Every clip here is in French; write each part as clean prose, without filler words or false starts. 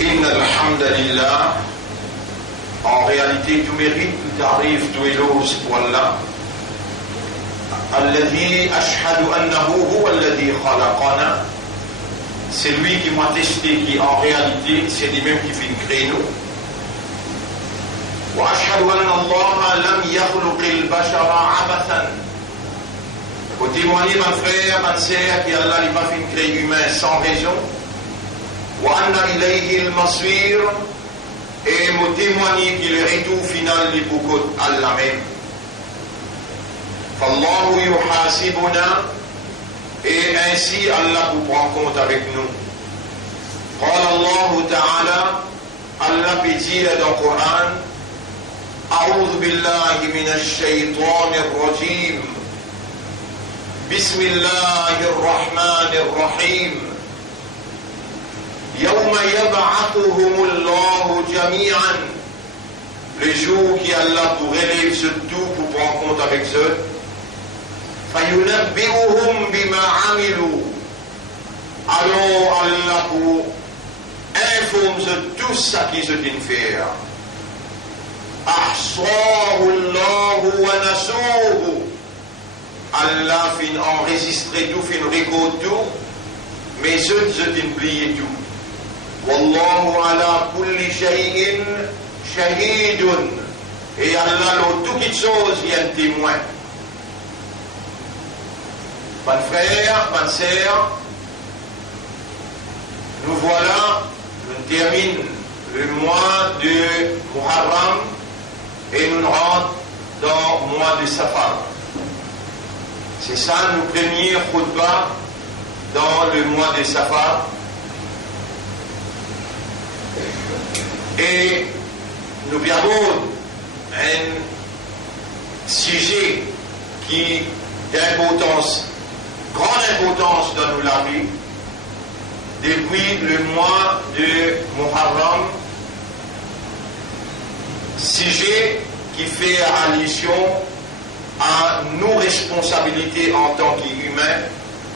Inna alhamdulillah, en réalité tout mérite, tout arrive, tout éloge pour Allah. Alladhi ashhadu annahu huwa alladhi khalaqana. C'est lui qui m'a testé, qui en réalité c'est lui-même qui fait créer nous. Wa ashhadu anna Allah lam yakhluq al-bashara abathan. Faut témoigner, mon frère, ma sœur, qu'Allah n'a pas fait créer humain sans raison. Wa anna ilayhi al-masir, et me témoigner qu'il est retour final du beaucoup Allah même. Fallahu yuhasibuna, et ainsi Allah vous prend compte avec nous. Qala Allah Ta'ala, Allah peut dire dans le Coran, A'udhu billahi minash shaytanir rajim. Bismillahir rahmanir rahim. Yawma yab'athuhumullahu jami'an. Le jour qui Allah pour élève ce tout pour prendre compte avec eux. فَيُنَبِّئُهُمْ بِمَا عَمِلُوا. Alors Allah pour informe tout ça qu'ils ont fait. أَحْصَاهُ اللَّهُ وَنَسُوهُ. Allah fin enregistrer tout, fin récolter tout, mais eux ont oublié tout. وَاللَّهُ عَلَى كُلِّ شَيْءٍ شَهِيدٌ. Et Allah, dans toutes les choses, il y a un témoin. Mon frère, ma sœur, nous voilà, nous termine le mois de Muharram et nous rentrons dans le mois de Safar. C'est ça nos premiers khutbah dans le mois de Safar. Et nous avons un sujet qui d'importance, grande importance dans la vie, depuis le mois de Muharram, sujet qui fait allusion à nos responsabilités en tant qu'humains,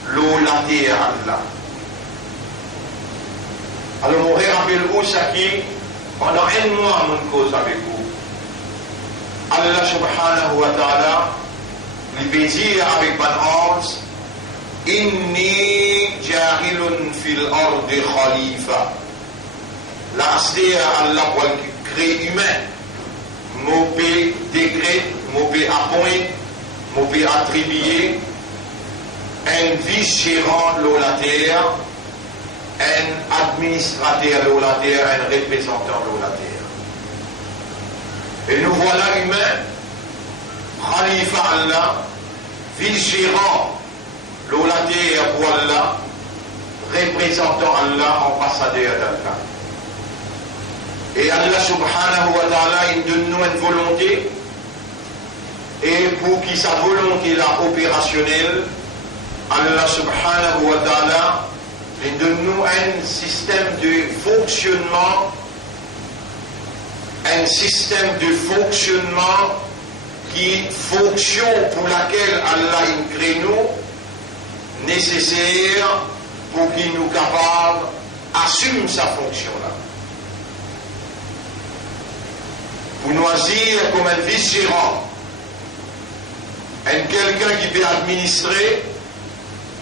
l'eau, la terre, Allah. Alors, on rappelle où ça qui, pendant un mois, mon cause avec vous. Allah subhanahu wa ta'ala, il peut dire avec Banhans, Inni jahilun fil ardi khalifa. Là, c'est Allah pour créer humain. Mopé décret, mopé appoint, mopé attribué, un vice-gérant de la terre, un administrateur de la terre, un représentant de la terre. Et nous voilà humains, Khalifa Allah, vice-gérant de la terre pour Allah, représentant Allah, ambassadeur d'Allah. Et Allah subhanahu wa ta'ala, il donne nous une volonté, et pour qu'il sa volonté là opérationnelle, Allah subhanahu wa ta'ala, il donne nous un système de fonctionnement, qui fonction pour laquelle Allah il crée nous, nécessaire pour qu'il nous capable d'assumer sa fonction là. Pour nous agir comme un vice-gérant, quelqu'un qui peut administrer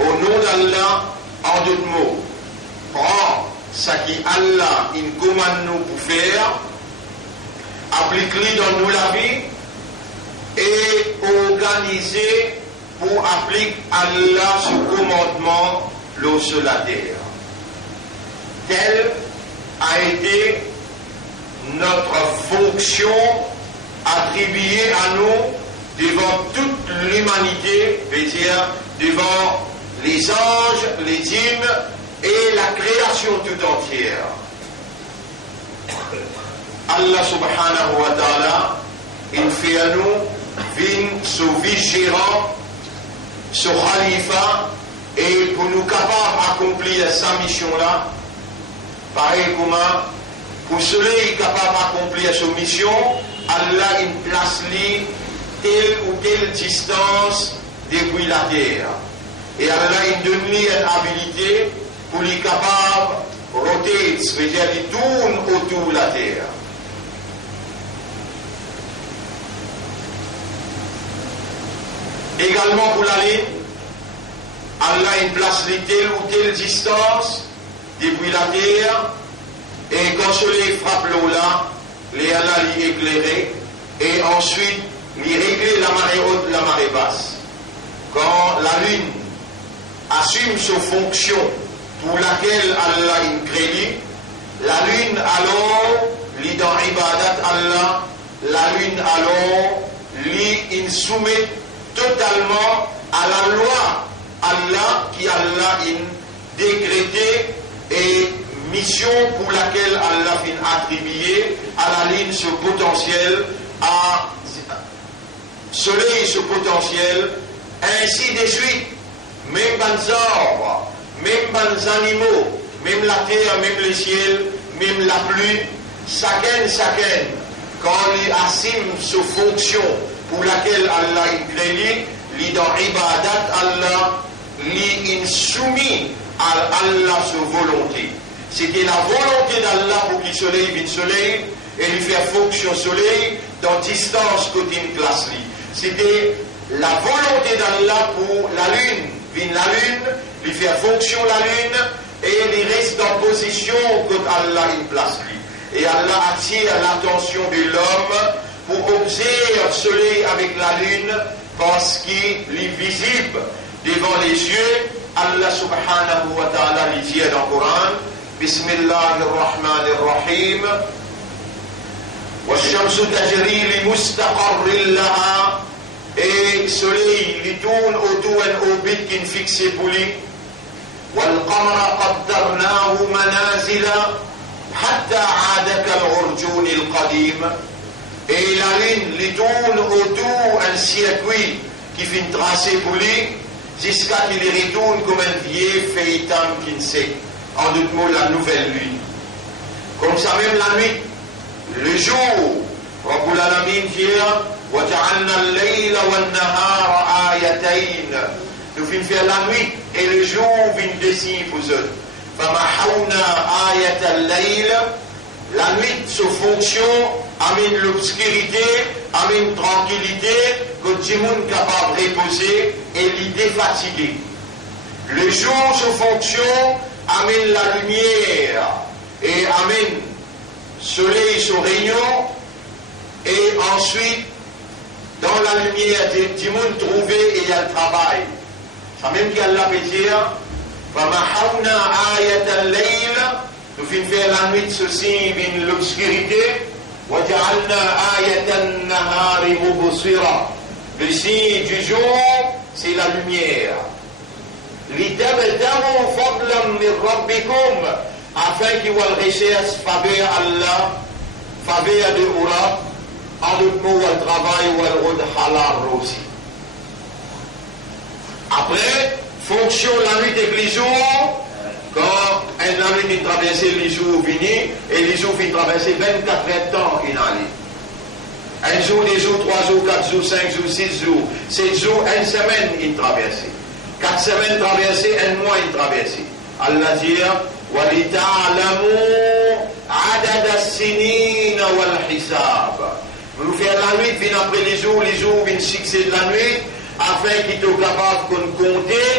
au nom d'Allah, en d'autres mots, prend ce qui Allah il commande nous pour faire, applique-le dans nous la vie et organiser pour appliquer Allah ce commandement sur la terre. Telle a été notre fonction attribuée à nous devant toute l'humanité, c'est-à-dire devant les anges, les djinns et la création tout entière. Allah subhanahu wa ta'ala, il fait à nous ce vice-gérant, ce khalifa, et pour nous capables d'accomplir sa mission-là, pareil comme pour ceux qui sont capables d'accomplir sa mission, Allah il place telle ou telle distance depuis la terre. Et Allah il donne une habilité pour les capables de rotates, c'est-à-dire il tourne autour de la terre. Également pour la lune, Allah a une place de telle ou telle distance depuis la terre, et quand le soleil frappe l'eau là, les Allah l'y éclairer, et ensuite l'y régler la marée haute, la marée basse. Quand la lune assume sa fonction pour laquelle Allah a créé, la lune alors, l'y dans ibadat Allah, la lune alors, l'y soumet totalement à la loi Allah qui Allah a décrété et mission pour laquelle Allah a attribué à la ligne ce potentiel, à soleil ce potentiel, ainsi de suite. Même les arbres, même les animaux, même la terre, même le ciel, même la pluie, chacun, quand il assume sa fonction pour laquelle Allah a créé, il dans ibadat Allah, il soumis à Allah sa volonté. C'était la volonté d'Allah pour qu'il soleil vienne soleil et lui faire fonction soleil dans distance côté une classe. C'était la volonté d'Allah pour la lune, vienne la lune, lui faire fonction la lune et il reste en position quand Allah une place lui. Et Allah attire l'attention de l'homme pour observer le soleil avec la lune parce qu'il est visible devant les yeux. Allah subhanahu wa ta'ala lui dit dans le Coran, Bismillahirrahmanirrahim, والشمس تجري لمستقر لها, et le soleil lui tourne autour d'un orbite qui est fixé pour lui. والقمر قدرناه منازل حتى عاد كالعرجون القديم, et la lune lui tourne autour un circuit qui fait tracer pour lui jusqu'à qu'il retourne comme un vieil feuilleton qui ne sait. En d'autres mots, la nouvelle nuit. Comme ça même la nuit, le jour, Rabbul Alamin dit وَجَعَلْنَا اللَّيْلَ وَالنَّهَارَ آيَتَيْنِ, nous finissons faire la nuit et le jour vient de signes pour eux. فَمَحَوْنَا آيَةَ اللَّيْلِ, la nuit, sa fonction, amène l'obscurité, amène tranquillité, que tout le monde est capable de reposer et l'idée fatiguée. Le jour, sa fonction, amène la lumière et amène soleil, son rayon, et ensuite, dans la lumière, tout le monde trouvé et il y a le travail. Ça même qu'Allah peut dire, فَمَحَوْنَا آيَةَ اللَّيْلِ, nous finissons faire la nuit, ceci vient l'obscurité, وَجَعَلْنَا آيَةَ النَّهَارِ مُبْصِرًا, le signe du jour, c'est la lumière. لِتَبْتَغُوا فَضْلًا مِنْ رَبِّكُمْ, afin qu'ils voient le recherche faveur Allah, faveur de Allah, en d'autres mots, le travail ou le rôle halal aussi. Après, fonction la nuit et les jours, quand la nuit est traversée, les jours finis, et les jours finissent traverser 24 temps in année. Un jour, 2 jours, 3 jours, 4 jours, 5 jours, 6 jours, 7 jours, une semaine est traversée. 4 semaines traversées, un mois est traversé. Allah dit, وَلِتَعْلَمُوا عَدَدَ السِّنِينَ وَالْحِسَابَ. Nous faire la nuit, vient après les jours viennent fixer de la nuit, afin qu'ils soient capables de compter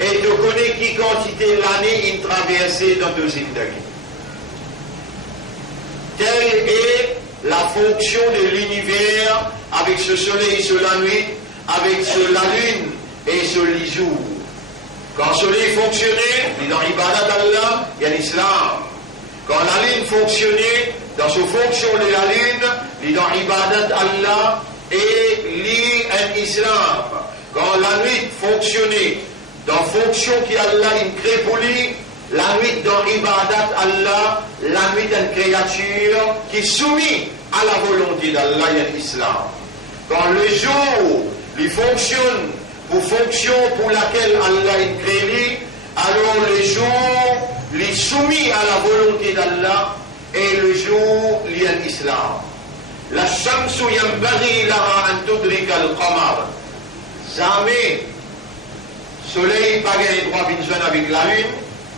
et de connaître qui quantité l'année est traversée dans 2 îles. Telle est la fonction de l'univers avec ce soleil sur la nuit, avec la lune et sur les jours. Quand le soleil fonctionnait, dans l'ibadat d'Allah, il y a l'islam. Quand la lune fonctionnait, dans sa fonction de la lune, dans l'ibadat d'Allah et un islam. Quand la nuit fonctionnait, dans la fonction qu'Allah a créée pour lui, la nuit dans l'ibadat Allah, la nuit d'une créature qui est soumise à la volonté d'Allah et à l'islam. Quand le jour, il fonctionne pour fonction pour laquelle Allah a créé, alors le jour, il est soumis à la volonté d'Allah et le jour, il y a l'islam. La shamsu yambaghi laha an tudrika al-qamar. Jamais soleil pas gagné droit d'une zone avec la lune,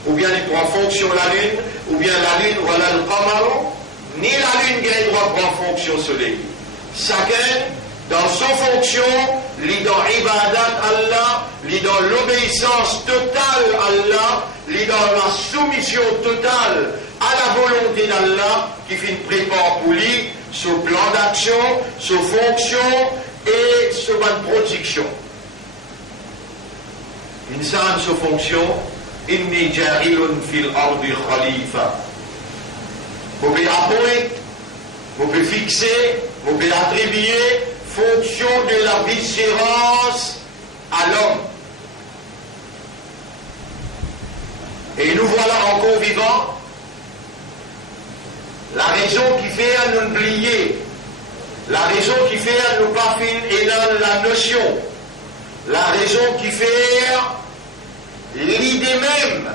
ou bien il prend fonction la lune, ou bien la lune, voilà le qamaru, ni la lune qui a le droit de prendre fonction soleil. Chacun, dans son fonction, lit dans ibadat Allah, lit dans l'obéissance totale à Allah, lit dans la soumission totale à la volonté d'Allah, qui fait une prépare pour lui, ce plan d'action, ce fonction et ce bonne production. Insan ce fonction, inni ja'ilun fil ardi khalifa. Vous pouvez appointer, vous pouvez fixer, vous pouvez attribuer fonction de la vigilance à l'homme. Et nous voilà encore vivants. La raison qui fait à nous oublier, la raison qui fait à nous pas et dans la notion, la raison qui fait l'idée même,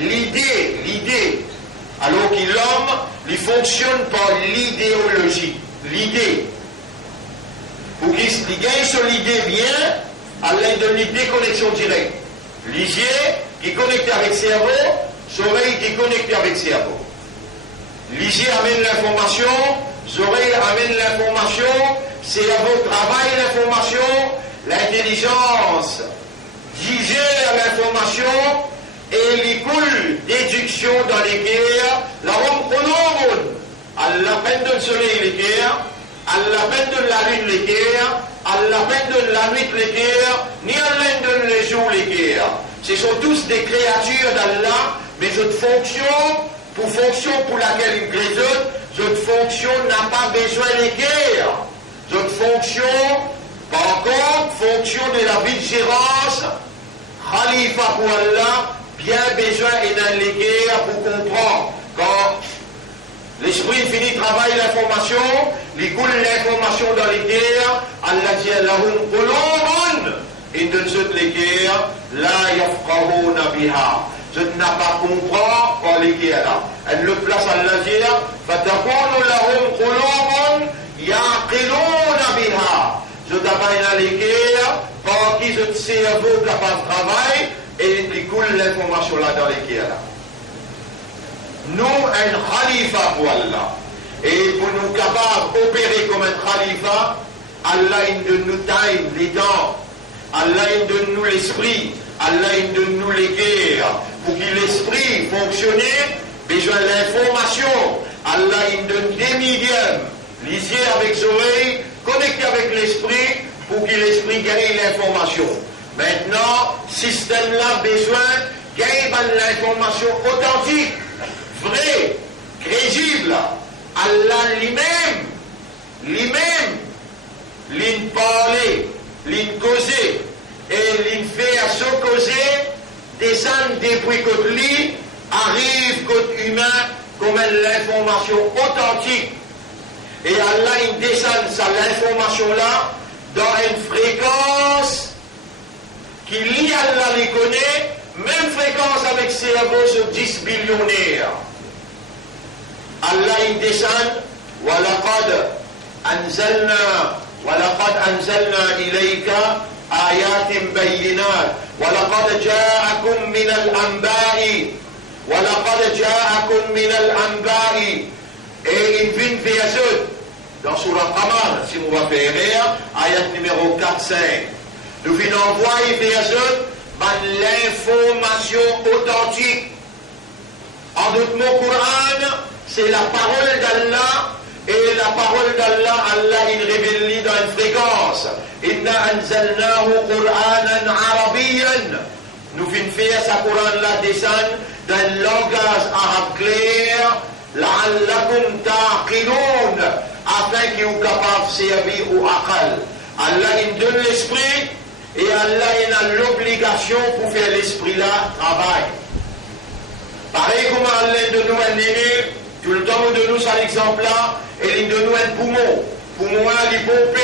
l'idée, alors que l'homme, il fonctionne par l'idéologie, l'idée. Pour qu'il gagne sur l'idée bien, elle donne une déconnexion directe. L'isier qui est connecté avec le cerveau, l'oreille qui est connectée avec le cerveau. L'isier amène l'information, l'oreille amène l'information, c'est à votre travail l'information, l'intelligence digère l'information et les coule d'éduction dans les guerres, la ronde prononce. À la peine de le soleil les guerres, à la peine de la lune les guerres, à la peine de la nuit les guerres, ni à la peine de les jours les guerres. Ce sont tous des créatures d'Allah, mais cette fonction pour laquelle il présente, cette fonction n'a pas besoin des guerres. Cette fonction, par contre, fonction de la vigilance, Khalifa pour Allah, bien besoin et dans les guerres pour comprendre. Quand l'esprit finit travaille l'information, il coule l'information dans les guerres, Allah dit Allahum qulubun, et dans toutes les guerres, la yafqahuna biha. Je n'ai pas compris par les guerres là. Elle le place à Allah dit, fatakunu lahum qulubun yaqiluna biha. Je travaille dans les guerres, par qui je cerveau capable de travailler, et il coule l'information là dans les guerres là. Nous, un khalifa pour Allah. Et pour nous capables d'opérer comme un khalifa, Allah il donne nous time, les temps. Allah il donne nous l'esprit. Allah il donne nous les guerres. Pour que l'esprit fonctionne, besoin de l'information. Allah il donne des médiums. Les yeux avec les oreilles, connectés avec l'esprit, pour que l'esprit gagne l'information. Maintenant, système là besoin gagne l'information authentique. Vrai, crédible, Allah lui-même, l'in parler, l'in causer, et l'in fait à se causer, descend depuis que lui, arrive côté humain, comme l'information authentique. Et Allah, il descend ça, l'information-là, dans une fréquence qui lie Allah les connaît, même fréquence avec cerveau sur 10 billionnaires. Allah il descend, وَلَقَدْ أَنزَلْنَا إِلَيْكَ آيَاتٍ بَيِّنَاتٍ وَلَقَدْ جَاءَكُمْ مِنَ الْأَنْبَاءِ. Et il vient verset dans Surah Qamar, si on va faire ayat numéro 4-5. Nous venons envoyer verset l'information authentique. En d'autres mots, Coran, c'est la parole d'Allah, et la parole d'Allah, Allah il révèle dans une fréquence. Inna anzalnahu Qur'anan arabiyyan. Nous venons faire sa Coran là descendre dans un langage arabe clair, la'allakum ta'qilun, afin qu'il soit capable de servir au aqal. Allah il donne l'esprit, et Allah il a l'obligation pour faire l'esprit là travail. Pareil comme Allah donne nous un néné, tout le temps de nous cet exemple là, et il donne nous un poumon. Poumon là, il pompe,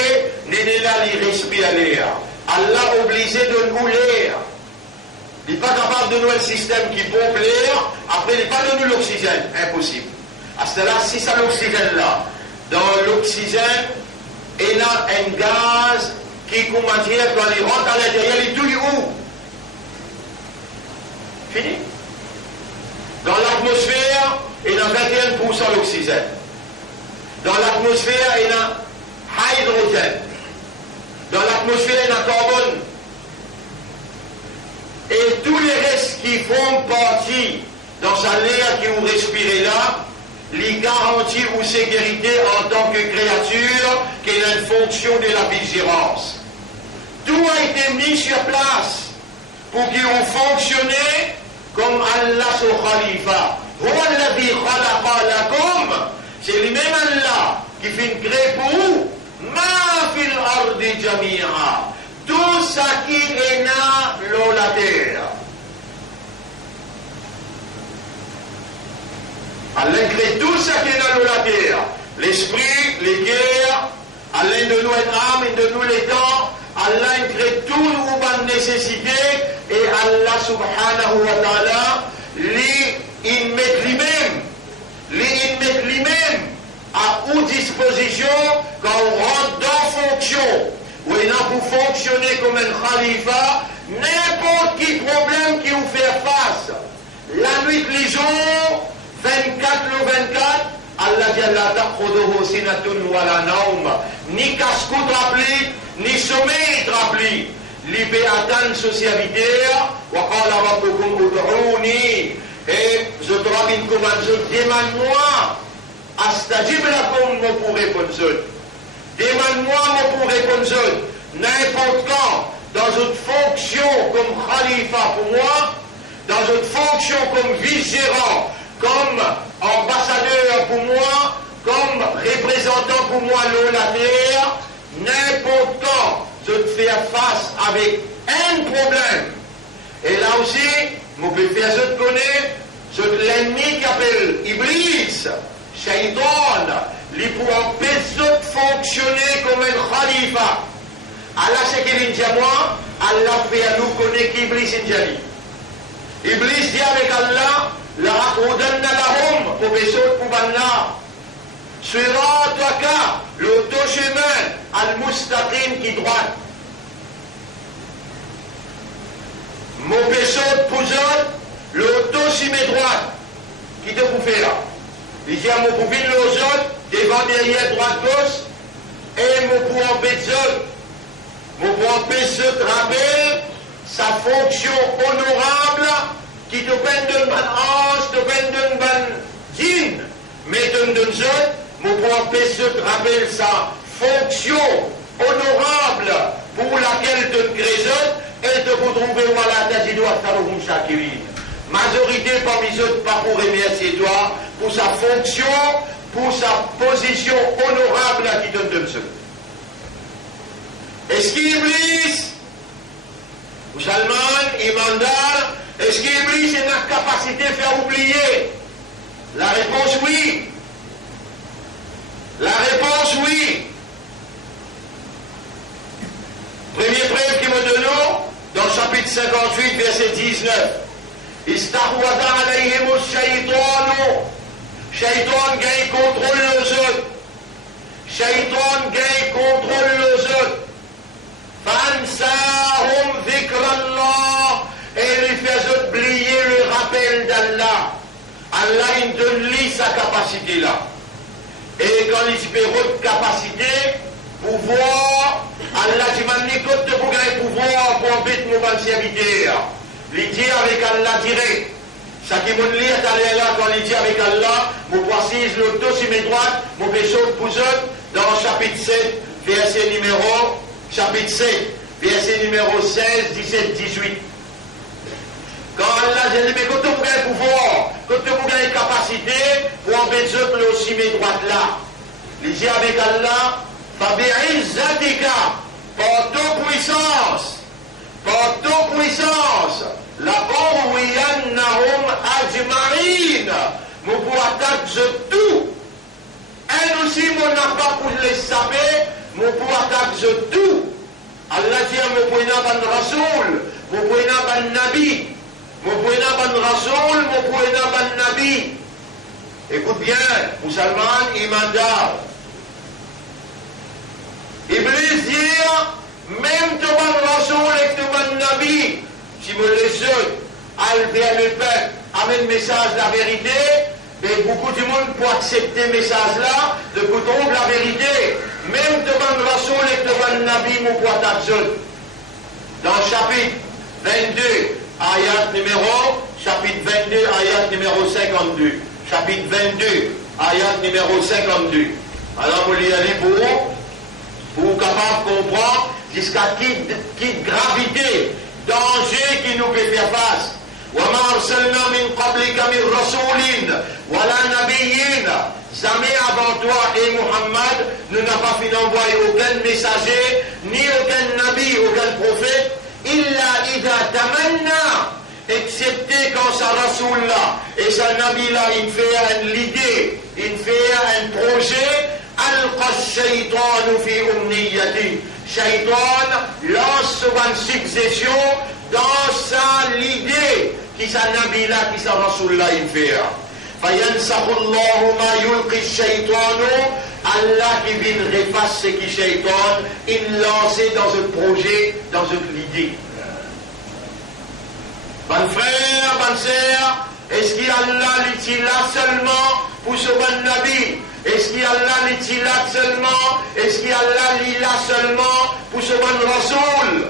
néné là, il respire l'air. Allah obligé de nous l'air. Il n'est pas capable de nous un système qui pompe l'air, après il n'est pas de nous l'oxygène. Impossible. À ce là, si ça l'oxygène là, dans l'oxygène, il y a un gaz qui, comment dire, quand il rentre à l'intérieur, il touille où? Fini. l'atmosphère, il y a 21% d'oxygène. Dans l'atmosphère, il y a hydrogène. Dans l'atmosphère, il y a carbone. Et tous les restes qui font partie dans l'air que vous respirez là, les garantit ou sécurité en tant que créature qui est une fonction de la vigilance. Tout a été mis sur place pour qu'ils ont fonctionné comme Allah son Khalifa. C'est lui-même Allah qui fait créer pour vous ma fil ardi jami'a, tout ça qui est dans la terre. Allah crée tout ça qui est dans la terre. L'esprit, les guerres, Allah de nous une âme et de nous les dents. Allah crée tout nos nécessités et Allah subhanahu wa ta'ala il met lui-même à votre disposition quand on rentre dans fonction. Ou il a pour fonctionner comme un khalifa, n'importe quel problème qui vous fait face. La nuit, les jours, 24 le 24, Allah dit la taqoduhu sinatun wala naum, ni casse-coute rappelé, ni sommeil rappelé. Libéatan sociabilitaire, wa qala rabbukum ud'uni, et je te rappelle comment je demande-moi, astajib lakum, moi pour répondre. Demande-moi, moi pour répondre. N'importe quand, dans une fonction comme khalifa pour moi, dans une fonction comme vice-gérant, comme ambassadeur pour moi, comme représentant pour moi de la terre, n'importe quand je te fais face avec un problème. Et là aussi, je peux faire, je te connais, l'ennemi qui appelle Iblis, Shaitan, lui pour empêcher de fonctionner comme un khalifa. Allah c'est qu'il dit à moi, Allah fait à nous connaître qu'Iblis est dit. Iblis dit avec Allah, la racondanna lahum, pour les autres pour Allah. Sirataka, l'auto-chemin, al-mustaqim qui droite. Mon péché pour eux, l'auto-chemin droite, qui te vous fait là. Il dit à mon pouvin les autres, devant, derrière, droite, gauche, et mon pour empêcher, mon pour empêcher de rappeler sa fonction honorable qui te peine d'une bonne ange, te peine d'une bonne dîne, mais d'une autres, mon pour empêcher de rappeler sa fonction honorable pour laquelle te crée, elle te vous trouver voilà, t'as dit, majorité parmi eux, pas pour remercier toi, pour sa fonction, pour sa position honorable qui donne de ceux. Est-ce qu'Iblis, Salman, Imandar, est-ce qu'Iblis a la capacité de faire oublier? La réponse oui. La réponse oui. Premier preuve qui me donne dans le chapitre 58, verset 19. Istahwada alayhim al-shaytanu. Shaytan gagne contrôle les autres. Shaytan gagne contrôle les autres. Fansahum dhikrallah. Et il fait oublier le rappel d'Allah. Allah il donne lui sa capacité là. Et quand il fait votre capacité, pouvoir, Allah dit m'en de pour gagner pouvoir pour embêter nos serviteurs. Il dit avec Allah direct. Ça qui m'a dit à là quand il dit avec Allah, mon précise le dos sur mes droites, mon péché pour eux, dans le chapitre 7, verset numéro 16, 17, 18. Quand Allah dit, mais quand tu as pouvoir, quand tu as une capacité, pour embêter le aussi mes droites là. Il dit avec Allah, Fabi'izzatika, par ton puissance, la Orwiyannahum ajma'in, nous pour attaquer tout. Et aussi, mon n'a pas pour les saper, nous pour attaquer tout. Allah dit, mon pour ban Rasoul, mon pour ban Nabi, mon pour ban Rasoul, mon pour ban Nabi. Écoute bien, musulman, imandar. Iblis dit, même te ban Rasoul et te ban Nabi, si me les yeux, al vers le peuple, amène le message de la vérité, et beaucoup de monde pour accepter le message là, de vous trouver la vérité. Même devant le Rasoul et devant le Nabi, mon poids dans le chapitre 22, ayat numéro, chapitre 22, ayat numéro 52. Chapitre 22, ayat numéro 52. Alors, vous l'y allez pour capable de comprendre jusqu'à quelle gravité, danger qui nous peut faire face. وَمَا أَرْسَلْنَا مِنْ قَبْلِكَ مِنْ رَسُولٍ وَلَا نَبِيٍّ. Jamais avant toi et Muhammad, nous n'avons pas fait d'envoyer aucun messager, ni aucun nabi, aucun prophète, إِلَّا إِذَا تَمَنَّا, excepté quand sa Rasoul là et sa nabi là, il fait l'idée, il fait un projet, أَلْقَى الشَّيْطَانُ فِي أُمْنِيَّتِهِ. Shaitan lance une succession dans sa l'idée qui sa nabi là, qui sa Rasoul là, il fait. فَيَنْسَخُ اللَّهُ مَا يُلْقِي الشَّيْطَانُ. Allah qui vient effacer ce qui Shaitan, il lance dans un projet, dans une idée. Bon frère, bonne sœur, est-ce qu'Allah l'utilise là seulement pour ce bon nabi? Est-ce qu'Allah l'utilise là seulement? Est-ce qu'Allah l'utilise là seulement pour ce bon Rasoul?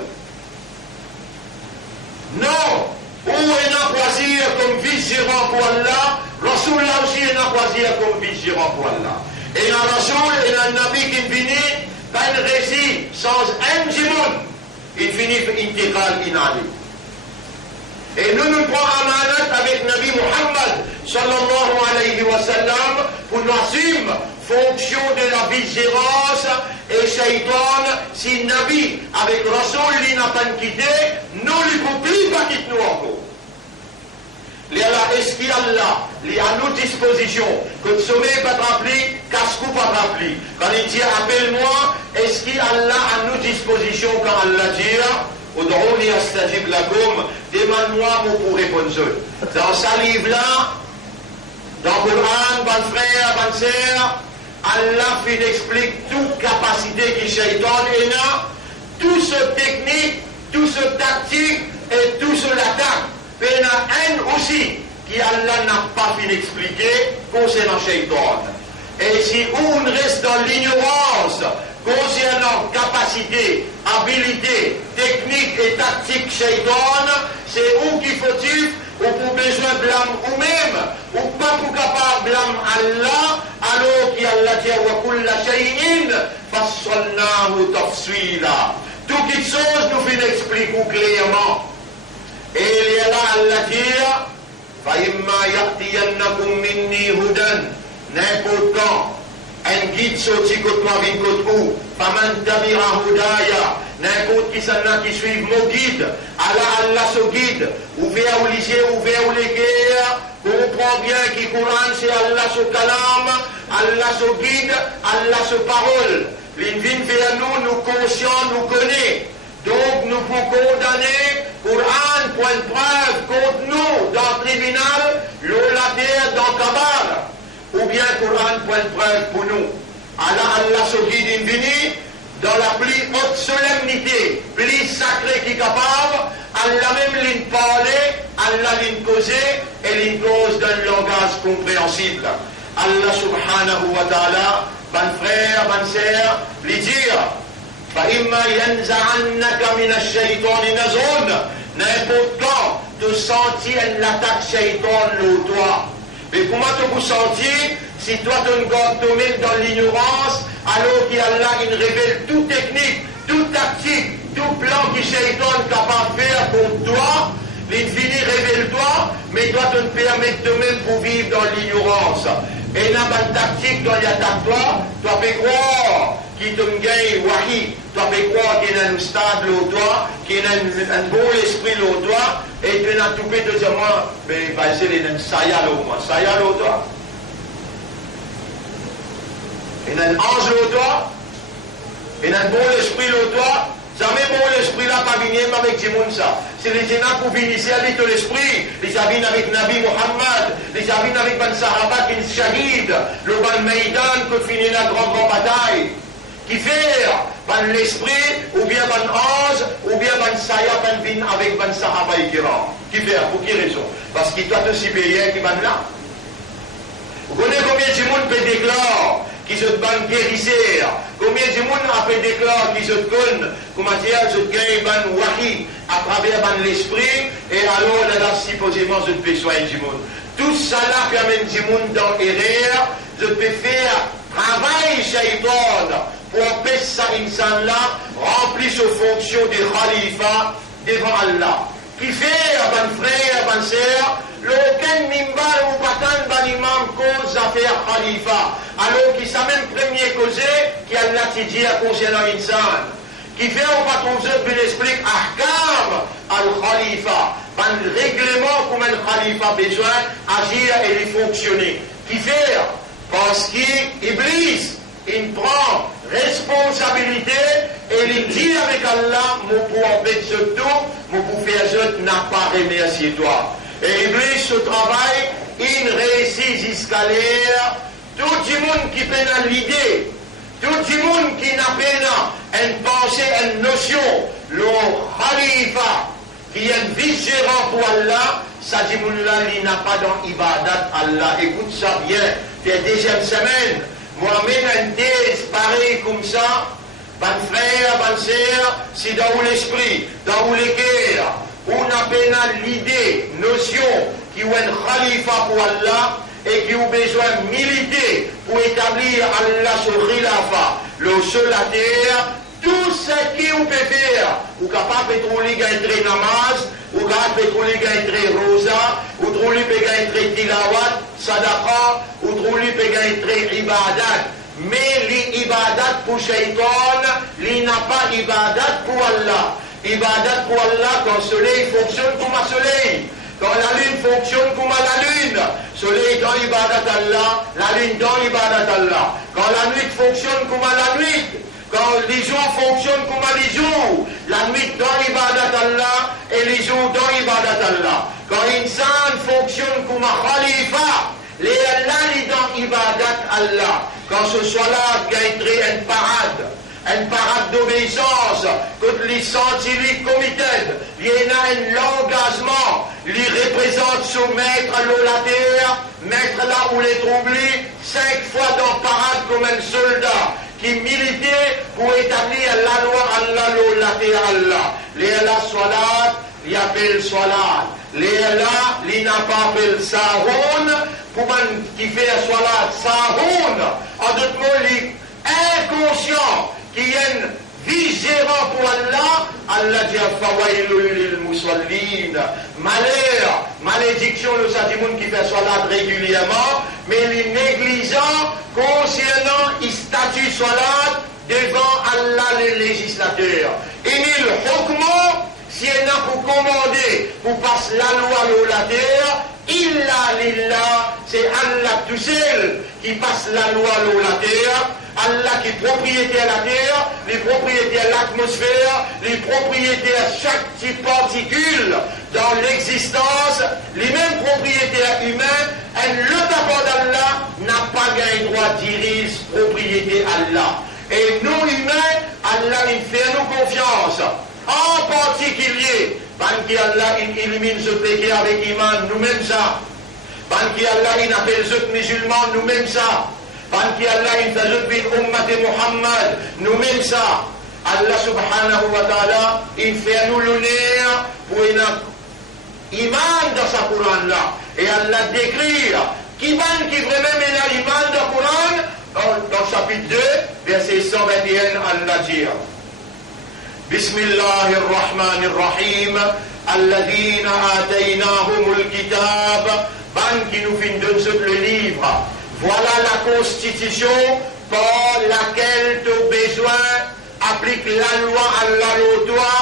Non. Où est un choisir comme vice-gérant pour Allah? Rasoul là aussi est un choisir comme vice-gérant pour Allah. Et un Rasoul et un nabi qui finit par un récit sans un jimoun, il finit par intégral inali. Et nous nous prenons amanat avec Nabi Muhammad sallallahu alayhi wa sallam pour nous assumer fonction de la vigilance et Shaitan, si Nabi avec Rasoul il n'a pas quitté, nous lui pouvons plus pas quitter nous encore. Est-ce qu'Allah est à notre disposition, que le sommeil pas rempli, casse-cou pas rempli. Quand il dit appelle-moi, est-ce qu'Allah à notre disposition quand Allah dit Ud'ouni astajib lakum, demande-moi pour répondre. Dans ce livre-là, dans le Coran, bon frère, bonne sœur, Allah explique toute capacité qui Shaitan a, tout ce technique, tout ce tactique et tout ce l'attaque. Mais il y en a un aussi qui Allah n'a pas pu expliquer concernant Shaitan. Et si on reste dans l'ignorance concernant capacité, habilité, technique et tactique Shaitan, c'est où qu'il faut-il, ou pour besoin de blâme ou même, ou pas pour capable blâme Allah, alors qu'Allah dit wa kulla shay'in fassalnahu tafsila. Tout quelque chose nous fait expliquer clairement. Et il y a là Allah dit فَإِمَّا يَأْتِيَنَّكُمْ مِنِّي هُدًى. N'importe quand un guide sorti côté moi vient côté où فَمَنْ تَبِعَ هُدَايَ. N'importe qui s'en a qui suit mon guide, Allah se guide, ouvert au lycée, ouvert au guerres, comprend bien qu'il Coran c'est Allah se kalam, Allah se guide, Allah se parole. L'invite vers nous, nous conscients, nous connaît. Donc nous pouvons condamner Coran pour une preuve contre nous dans le tribunal, la terre dans Kabar, ou bien Coran pour une preuve pour nous. Allah se guide invini dans la plus haute solennité, plus sacrée qui est capable, Allah même l'in parler, Allah l'in causer, et l'in cause d'un langage compréhensible. Allah subhanahu wa ta'ala, bon frère, bonne sœur, lui dire فَإِمَّا يَنْزَعَنَّكَ مِنَ الشَّيْطَانِ نَزْغٌ. N'importe quand tu sentis l'attaque Shaitan le toi. Mais comment tu peux sentir si toi tu ne tombes dans l'ignorance alors qu'Allah il révèle toute technique, toute tactique, tout plan que Shaitan est capable de faire pour toi, l'infini révèle-toi, mais toi tu ne permets toi-même pour vivre dans l'ignorance. Et dans la tactique, toi, il y a toi, toi, tu peux croire qu'il te gagne wahi, toi, tu peux croire qu'il y a un stade là, toi, qu'il y a un bon esprit là, toi, et tu n'as tout fait de dire, moi, mais va essayer d'un saya là, moi, saya là, toi. Il y a un ange là, toi, il y a un bon esprit là, toi. Jamais bon l'esprit là pas venir avec Jimoun ça. C'est les gens pour venir ici avec l'esprit. Les amis avec Nabi Muhammad. Les amis avec Ben Sahaba qui est shahid. Le Ban Maïdan qui finit la grande bataille. Qui fait Ben l'esprit ou bien Ben ange ou bien Ben Saya Ben Vin avec Ben Sahaba et Kiram. Qui fait? Pour quelle raison? Parce qu'il doit aussi payer qui va là. Vous connaissez combien de monde peut déclarer qui se ban guérisseur? Combien de monde a peut déclarer qui se donne, comment dire, se gagne ban wahi à travers ban l'esprit, et alors là, supposément, je peux soigner du monde. Tout ça là permet du monde dans l'erreur, je peux faire travail shaitan pour empêcher ça, insan là, remplir ses fonctions de khalifa devant Allah. Qui fait, ban frère, ban sœur, l'aucun mimbar ou batan ban imam cause affaire khalifa, alors qu'il s'est même premier causé qui a l'attitude concernant l'insan. Qui fait, on va trouver, puis l'explique, ahkam al-khalifa, ban règlement comme un khalifa besoin agir et les fonctionner. Qui fait, parce qu'Iblis, il prend responsabilité et il dit avec Allah, mon pour empêcher ce tout, mon pour faire ce n'a pas remercié toi. Et Iblis, ce travail, il réussit jusqu'à l'air. Tout le monde qui peine à l'idée, tout le monde qui n'a pas une pensée, une notion, le khalifa, qui est un vice-gérant pour Allah, ça dit là, il n'a pas dans ibadat Allah. Écoute ça bien, c'est la deuxième semaine. Moi-même, un thèse pareil comme ça, ban frère, ban sœur, c'est dans l'esprit, dans le cœur, on a peine l'idée, notion, qui est un khalifa pour Allah et qui a besoin de militer pour établir Allah sur khilafa, le seul à terre, tout ce qui on peut faire, ou capable de trouver gagner namaz, ou capable de trouver gagner rosa, ou trouver gagner tilawat, sadaqa, ou trouver gagner ibadat. Mais l'ibadat pour shaitan, il n'a pas ibadat pour Allah. Ibadat pour Allah, quand le soleil fonctionne comme un soleil. Quand la lune fonctionne comme la lune, soleil dans l'ibadat Allah, la lune dans l'ibadat Allah. Quand la nuit fonctionne comme la nuit, quand les jours fonctionnent comme les jours, la nuit dans l'ibadat Allah et les jours dans l'ibadat Allah. Quand l'insan fonctionne comme un khalifa, les Allah est dans l'ibadat Allah. Quand ce soit là, il y a une parade d'obéissance, que les scientifiques comités, il y a un engagement, il représente soumettre la terre, mettre là où les troublis, 5 fois dans parade comme un soldat, qui militait pour établir la loi Allah, la terre Allah. Les Allah salat, il appelle salat. Les Allah, il n'a pas appelé sahoun, pour qui fait salat sahoun. En d'autres mots, il est inconscient, qui est un vice-gérant pour Allah, Allah dit fawailul lil musallin. Malheur, malédiction, le satimoun qui fait salat régulièrement, mais il est négligent concernant il statut salat devant Allah les législateurs. Et il hukmo, si il n'a pour commander, pour passer la loi de la terre, illa lillah, c'est Allah tout seul qui passe la loi de la terre. Allah qui est propriétaire à la terre, les propriétaires à l'atmosphère, les propriétaires à chaque petite particule dans l'existence, les mêmes propriétaires humains, et le d'abord d'Allah n'a pas gagné droit de diriger propriété Allah. Et nous humains, Allah il fait nous confiance. En particulier, parce que Allah il élimine ce péché avec iman, nous-mêmes ça. Parce que Allah il appelle ceux musulmans, nous-mêmes ça. Parce que Allah il fait bin ummat Muhammad, nous-mêmes ça. Allah subhanahu wa ta'ala, il fait nous l'honneur pour une iman dans sa Coran là. Et Allah décrit qui vraiment est l'iman dans le Coran, dans le chapitre 2, verset 121, Allah dit Bismillahirrahmanirrahim, alladhina ataynahumul kitab, ban qui nous fin donne le livre. Voilà la constitution par laquelle tu as besoin, applique la loi Allah le toi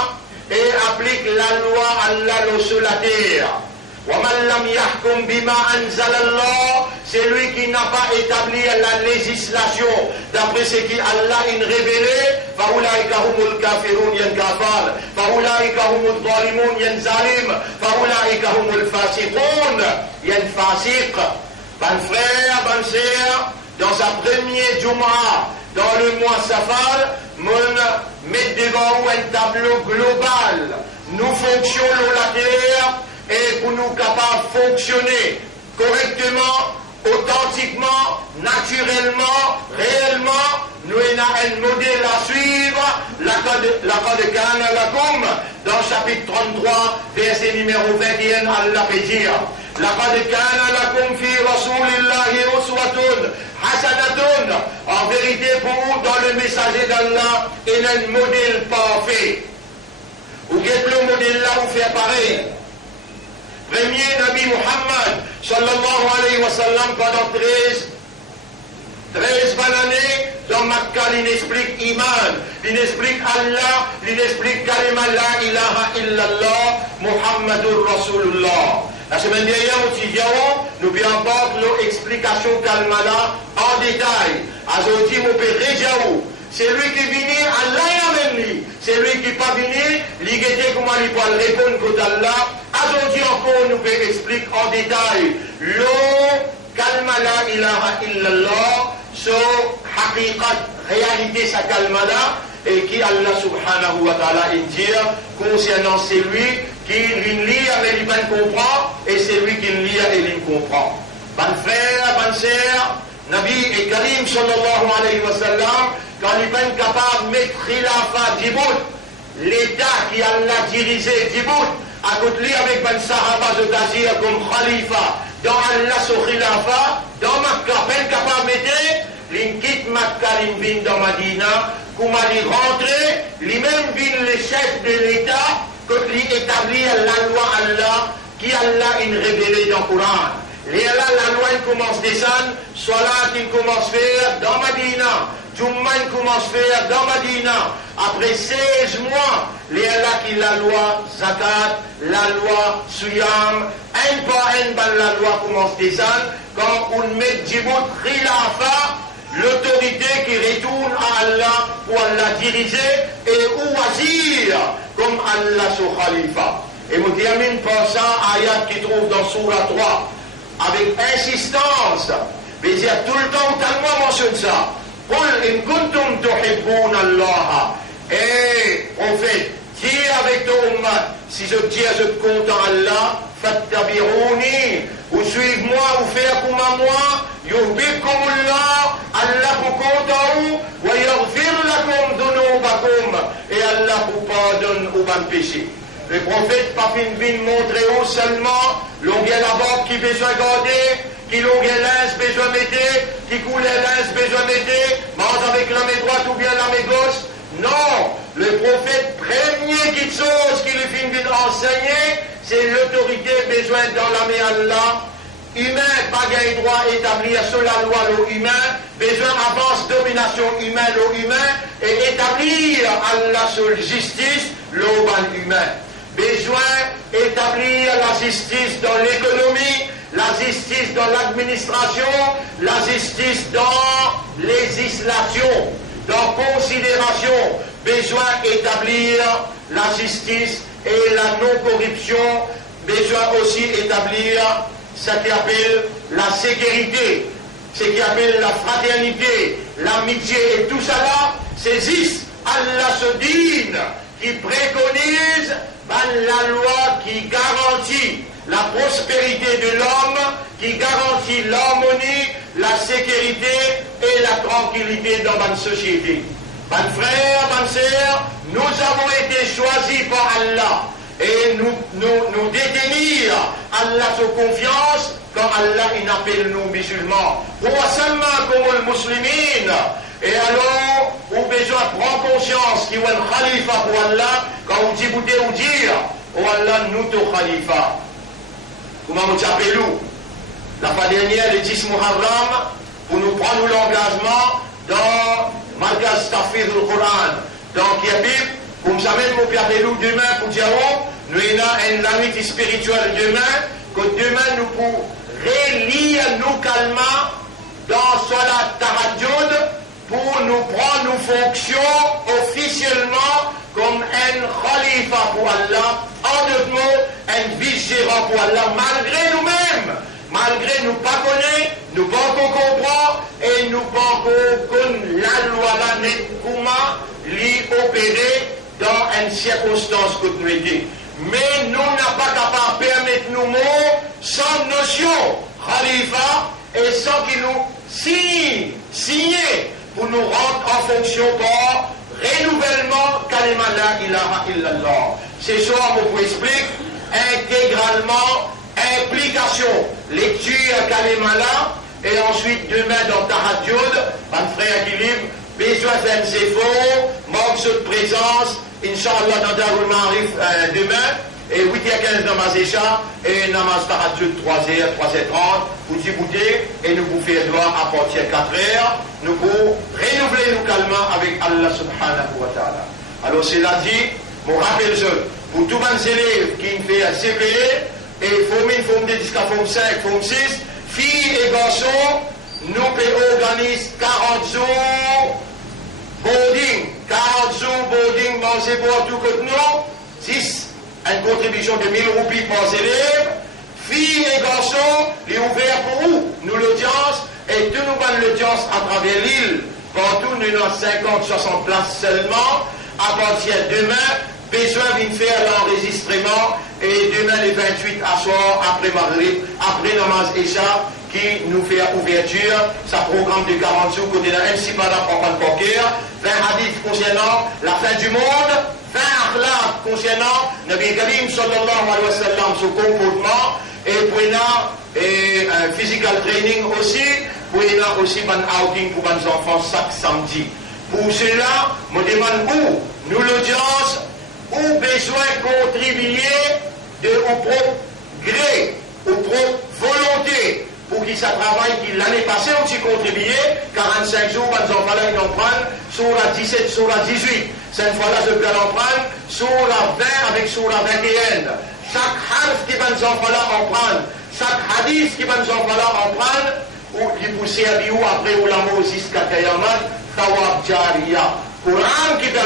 et applique la loi Allah sur la terre. وَمَنْ لَمْ يَحْكُمْ بِمَا أَنزَلَ اللَّهُ, c'est lui qui n'a pas établi la législation d'après ce qu'Allah a révélé. فَأُولَٰئِكَ هُمُ الْكَافِرُونَ يَنْكَفَرْ فَأُولَٰئِكَ هُمُ الظَّالِمُونَ يَنْزَالِمْ فَأُولَٰئِكَ هُمُ الْفَاسِقُونَ يَنْفَاسِقْ. Bonne frère, bonne sœur, dans sa première Jum'a, dans le mois Safar, on met devant nous un tableau global. Nous fonctionnons la terre, et pour nous capables de fonctionner correctement, authentiquement, naturellement, réellement, nous avons un modèle à suivre, laqad kana lakum, dans chapitre 33, verset numéro 21, Allah peut dire, laqad kana lakum fi rasulillahi uswatun hasanatun, en vérité pour vous, dans le messager d'Allah, il y a un modèle parfait. Vous avez le modèle là, vous faites pareil. Premier Nabi Muhammad, sallallahu alayhi wa sallam, pendant 13 années, dans Makkah, il explique Iman, il explique Allah, il explique Kalima la ilaha illallah, Muhammadur Rasulullah. La semaine dernière, nous bien apporter l'explication Kalima là en détail. Aujourd'hui, mon père c'est lui qui vient, Allah amène lui. C'est lui qui n'est pas venu, il était comment il peut répondre contre Allah. Aujourd'hui encore, nous pouvons expliquer en détail. L'eau, kalma la ilaha illallah, so haqiqat, réalité sa kalma là, et qui Allah subhanahu wa ta'ala dit concernant celui qui lit mais il ne comprend, et celui qui lit et il comprend. Ban frère, ban sœur, Nabi et Karim sallallahu alayhi wa sallam, quand il est capable de mettre Khilafa Djibout, l'État qui Allah dirigé Djibout, à côté avec Ben Sahaba de Dazir comme Khalifa, dans Allah sur Khilafa, dans Makkah, ben capable de mettre, il quitte Makkah, il vient dans Madina, comment il rentre, lui-même vient le chef de l'État, quand il établit la loi Allah, qui Allah il révélé dans le Coran. Et là, la loi il commence à descendre, Salat il commence à faire dans Madina, Jumma il commence à faire dans Madina. Après 16 mois, les là qui la loi Zakat, la loi Suyam, un par un, la loi commence à descendre, quand on met Djibout Khilafa, l'autorité qui retourne à Allah pour Allah diriger et ou agir comme Allah sur Khalifa. Et je termine par ça, ayat qui trouve dans Surah 3. Avec insistance, mais il y a tout le temps où tellement mentionne ça. Qul in kuntum tuhibbun Allah. Et prophète, dis avec ton ummat, si je dis à ce content Allah, fattabi'uni, vous suivez-moi, vous faites comme à moi, yuhbibkum Allah, Allah vous content ou, wa yaghfir lakum dhunubakum, et Allah vous pardonne ou ban péché. Le prophète pas fin montrer où seulement l'on vient la barbe qui besoin garder, qui l'on vient l'ince besoin mettre, qui coule l'ince besoin mettre, mange avec la main droite ou bien la main gauche. Non, le prophète premier qui chose qui lui fin enseigner, c'est l'autorité besoin dans la main Allah. Humain, pas gain droit établir sur la loi le humain, besoin avance domination humaine au humain et établir Allah sur justice le humain. Besoin établir la justice dans l'économie, la justice dans l'administration, la justice dans législation, dans considération. Besoin établir la justice et la non-corruption. Besoin aussi établir ce qui appelle la sécurité, ce qui appelle la fraternité, l'amitié et tout ça là, c'est juste Allah se dîne qui préconise la loi qui garantit la prospérité de l'homme, qui garantit l'harmonie, la sécurité et la tranquillité dans notre société. Mes frères, mes sœurs, nous avons été choisis par Allah et nous détenir Allah sous confiance quand Allah il appelle nous musulmans. Pour seulement comme les musulmans. Et alors, on besoin prendre conscience qu'il y a un khalifa pour Allah, quand on dit ou dire, oh Allah, nous te khalifa. Comment nous appelons? La fois dernière, le 10 Muharram, pour nous prendre l'engagement dans Markaz Tafid al-Quran. Donc, il y a Bible, pour nous amener mon père demain pour dire, nous avons une nuit spirituelle demain, que demain nous pourrons relire nous calmement dans Salat Tahajjud, pour nous prendre nos fonctions officiellement comme un khalifa pour Allah, en d'autres mots, un vice-gérant pour Allah, malgré nous-mêmes, malgré nous pas connaître, nous pas comprendre, et nous pas connaître la loi là, comment l'y opérer dans une circonstance que nous étions. mais nous n'a pas capable de permettre nous sans notion Khalifa et sans qu'il nous signe pour nous rendre en fonction par renouvellement kalima la ilaha illallah. Ce soir, je vous explique intégralement implication, lecture kalima la et ensuite demain dans Tahajjud, mon frère Guilhem, besoin d'un zéphor, manque de présence, Inch'Allah dans Darul Ma'arif demain, et 8h15 namaz Isha, et namaz Tahajjud 3h, 3h30, vous débouter, et nous vous faire droit à partir de 4h, nous vous renouveler nous calmement avec Allah subhanahu wa ta'ala. Alors cela dit, je rappelle pour tous les élèves qui fait un CPE, et forme des jusqu'à forme 5, forme 6, filles et garçons, nous organisons 40 jours boarding, 40 jours boarding, manger pour tout que nous, 6, une contribution de 1000 roupies par élève, filles et garçons, les ouverts pour où nous l'audience, et tout nous donne l'audience à travers l'île, partout nous avons 50-60 places seulement, à partir de demain, besoin de faire l'enregistrement, et demain les 28 à soir, après Maghrib, après Namaz Isha, qui nous fait ouverture, sa programme de 40 jours, côté d'un MC Padam en Poker, 20 hadiths concernant la fin du monde, 20 akhlaq concernant Nabi Karim sallallahu alayhi wa sallam, son comportement, et puis un physical training aussi, puis aussi un outing pour les enfants chaque samedi. Pour cela, je demande où nous l'audience, où besoin de contribuer au propre gré, au propre volonté, pour qu'il ça travaille, qui l'année passée ont contribué, 45 jours, les enfants là, ils en prennent, sur la 17, sur la 18. Cette fois-là, je vais en prendre, sur la 20 avec sur la 21. Chaque harf qui va les enfants là en prendre, chaque hadith qui va les enfants là en prendre, ou qui pousse à Biou après ou la mot jusqu'à Kayamat, Tawab Jariya. Coran qui va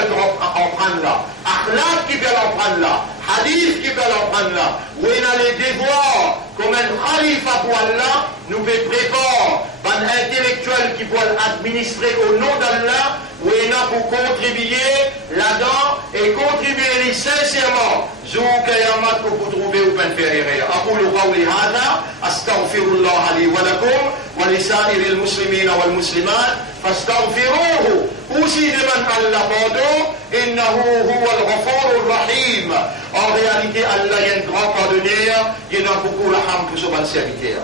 en prendre là, akhlaq qui va en prendre là, hadith qui va en prendre là, où il a les devoirs comme un khalifa pour Allah, nous peut préparer un intellectuel qui peut administrer au nom d'Allah, où il a pour contribuer là-dedans et contribuer sincèrement. Zou Kayamat pour vous trouver ou pas faire. أقول قولي هذا أستغفر الله لي ولكم ولسائر المسلمين والمسلمات فاستغفروه aussi demande Allah pardon, innahu huwa al-ghafur ar-rahim. En réalité, Allah est un grand pardonneur, il a beaucoup de raham pour son serviteur.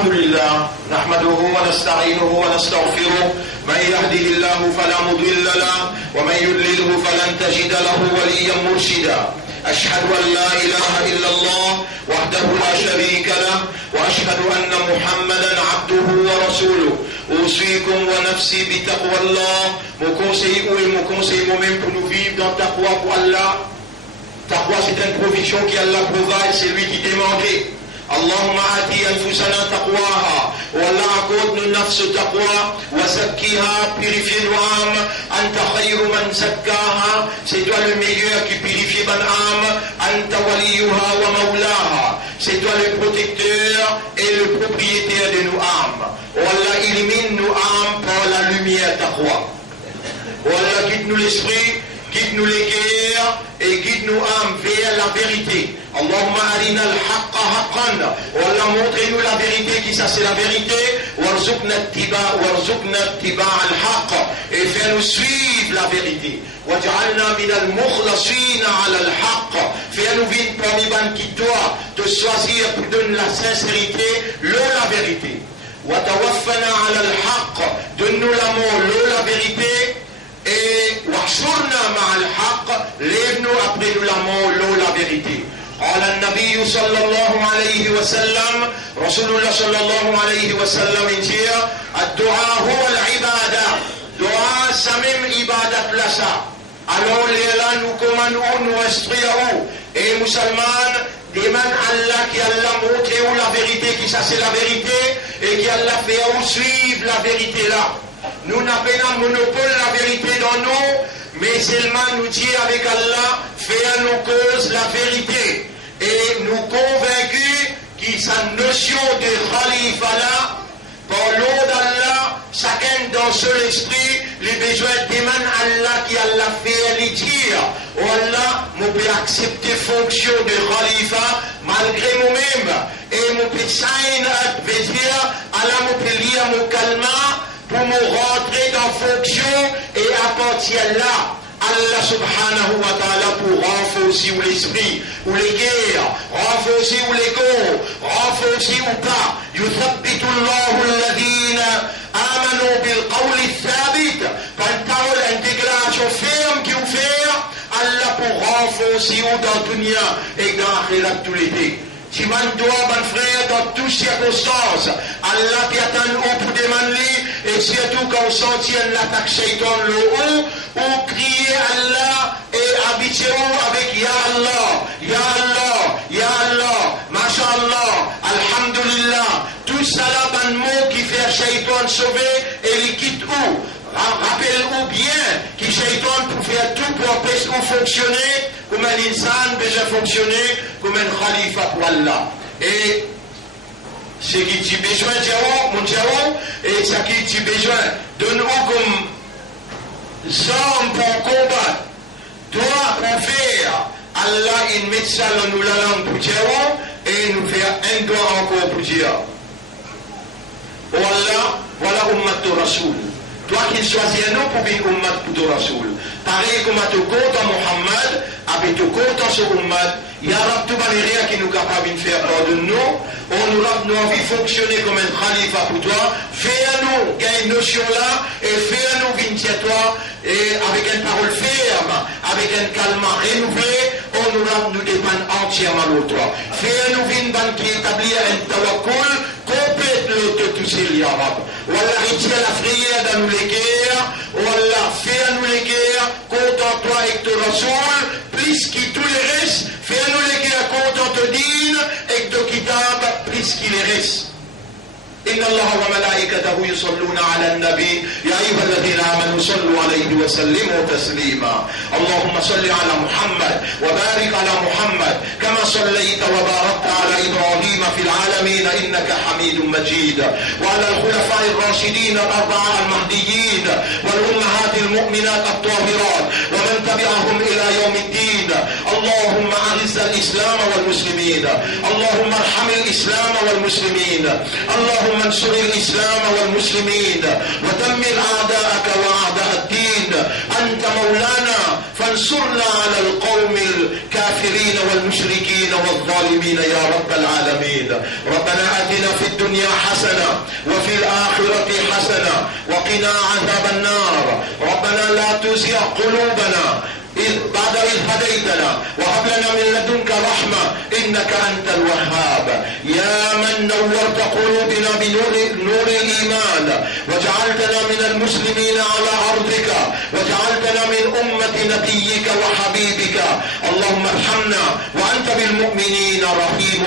الحمد لله نحمده ونستعينه ونستغفره من يهده الله فلا مضل له ومن يضلله فلن تجد له وليا مرشدا أشهد أن لا إله إلا الله وحده لا شريك له وأشهد أن محمدا عبده ورسوله أوصيكم ونفسي بتقوى الله me conseille moi-même pour nous vivre dans taqwa pour Allah. Taqwa c'est une provision qu'Allah provide, c'est lui qui demandait. اللهم آت أنفسنا تقواها ولا عقود النفس تقوى وزكيها purifie nos âmes أنت خير من زكاها c'est toi le meilleur qui purifie mon âme أنت وليها ومولاها c'est toi le protecteur et le propriétaire de nos âmes. Allah illumine nos âmes par la lumière taqwa. Allah guide-nous l'esprit, guide-nous les guerres et guide nos âmes vers la vérité. Allahumma arina al-haqqa haqqan. Allah montre-nous la vérité, qui ça c'est la vérité. Warzuqna ittiba al-haqq. Et fais-nous suivre la vérité. Waj'alna min al-mukhlasin ala al-haqq. Fais-nous vivre parmi ban qui doit te choisir pour donner la sincérité, la vérité. Watawaffana ala al-haqq. Donne-nous l'amour, la vérité. Et wahshurna ma al-haqq. Lève-nous après nous l'amour, la vérité. قال النبي صلى الله عليه وسلم رسول الله صلى الله عليه وسلم الدعاء هو العبادة دعاء سمم عبادة لسا alors là nous commandons nous instruisons et musulmans demandent Allah qui Allah montre la vérité qui ça c'est la vérité et qui Allah fait suivre la vérité là nous n'avons pas monopole la vérité dans nous mais seulement nous dire avec Allah faire nos causes la vérité et nous convaincus que sa notion de khalifa là, par l'eau d'Allah, chacun dans son esprit, les besoins demandent Allah qui Allah fait les dire. Oh Allah, je peux accepter fonction de khalifa malgré moi-même. Et je peux dire, Allah me peut lire mon calme pour me rentrer dans fonction et appartir là. Allah subhanahu wa ta'ala pour renforcer l'esprit, ou les guerres, renforcer l'ego, renforcer ou pas. يثبت الله الذين آمنوا بالقول الثابت. Par une parole intégration ferme qui vous fait, Allah pour renforcer dans le dunya et dans l'akhirat tous les deux. Si man doit, mon frère, dans toutes circonstances, Allah qui attend pour demander, et surtout quand on sentit l'attaque shaitan le haut, ou crier Allah et habitez-vous avec Ya Allah, Ya Allah, Ya Allah, Masha'Allah, Alhamdulillah, tout ça là, un mot qui fait shaitan sauver et il quitte où? Rappelle-vous bien que shaitan pour faire tout pour empêcher de fonctionner comme un insan déjà fonctionner comme un khalifa pour Allah. Et ce qui tu besoin mon diao, et ce qui tu besoin de nous comme hommes pour combattre, toi pour faire Allah il met ça dans nous la langue pour diao et nous faire un doigt encore pour dire. Oh Allah, voilà ummatul Rasoul. Toi qui choisis un nom pour une ummat pour ton Rasoul. Pareil comme à te compte à Mohammed, avec te compte à ce ummat, il y a tout le qui nous capable de faire part de nous. On nous a envie de fonctionner comme un khalifa pour toi. Fais-nous gagner une notion là et fais-nous venir à toi et avec une parole ferme, avec un calme renouvelé, on nous dépend entièrement de toi. Fais-nous venir qui établir un tawakkul complète de tous ces liens. Wallah, retire la prière dans nous les guerres. Wallah, fais-nous les guerres, contente-toi avec ton Rasoul, plus que tous les restes. Fais-nous les guerres, contente din, avec ton kitab, plus qu'il les reste. إن الله وملائكته يصلون على النبي يا أيها الذين آمنوا صلوا عليه وسلموا تسليما اللهم صل على محمد وبارك على محمد كما صليت وباركت على إبراهيم في العالمين إنك حميد مجيد وعلى الخلفاء الراشدين الأربعة المهديين والأمهات المؤمنات الطاهرات ومن تبعهم إلى يوم الدين اللهم أعز الإسلام والمسلمين اللهم ارحم الإسلام والمسلمين اللهم انصر الإسلام والمسلمين ودمر أعداءك وأعداء الدين أنت مولانا فانصرنا على القوم الكافرين والمشركين والظالمين يا رب العالمين ربنا آتنا في الدنيا حسنة وفي الآخرة حسنة وقنا عذاب النار ربنا لا تزغ قلوبنا بعد إذ هديتنا وهب لنا من لدنك رحمة إنك أنت الوهاب يا من نورت قلوبنا بنور الإيمان وجعلتنا من المسلمين على أرضك وجعلتنا من أمة نبيك وحبيبك اللهم ارحمنا وأنت بالمؤمنين رحيم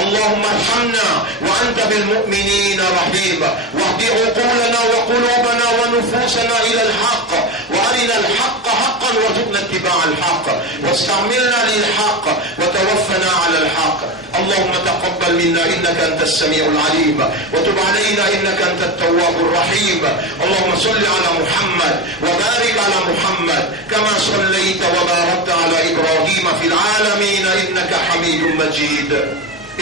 اللهم ارحمنا وأنت بالمؤمنين رحيم واهد عقولنا وقلوبنا ونفوسنا إلى الحق وأرنا الحق حقا حقا وارزقنا اتباع الحق، واستعملنا للحق وتوفنا على الحق. اللهم تقبل منا إنك أنت السميع العليم، وتب علينا إنك أنت التواب الرحيم. اللهم صل على محمد وبارك على محمد كما صليت وباركت على إبراهيم في العالمين إنك حميد مجيد.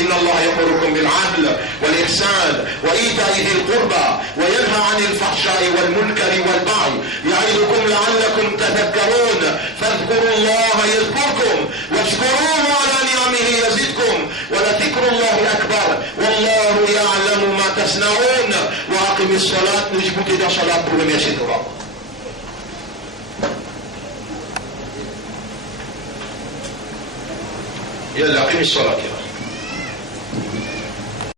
إن الله يأمركم بالعدل والإحسان وإيتاء ذي القربى وينهى عن الفحشاء والمنكر والبغي يعظكم لعلكم تذكرون. فاذكروا الله يذكركم واشكروه على نعمه يزدكم ولذكر الله أكبر والله يعلم ما تصنعون. وأقم الصلاة نجبت إذا صلاة بهم يشدرا. يلا أقم الصلاة.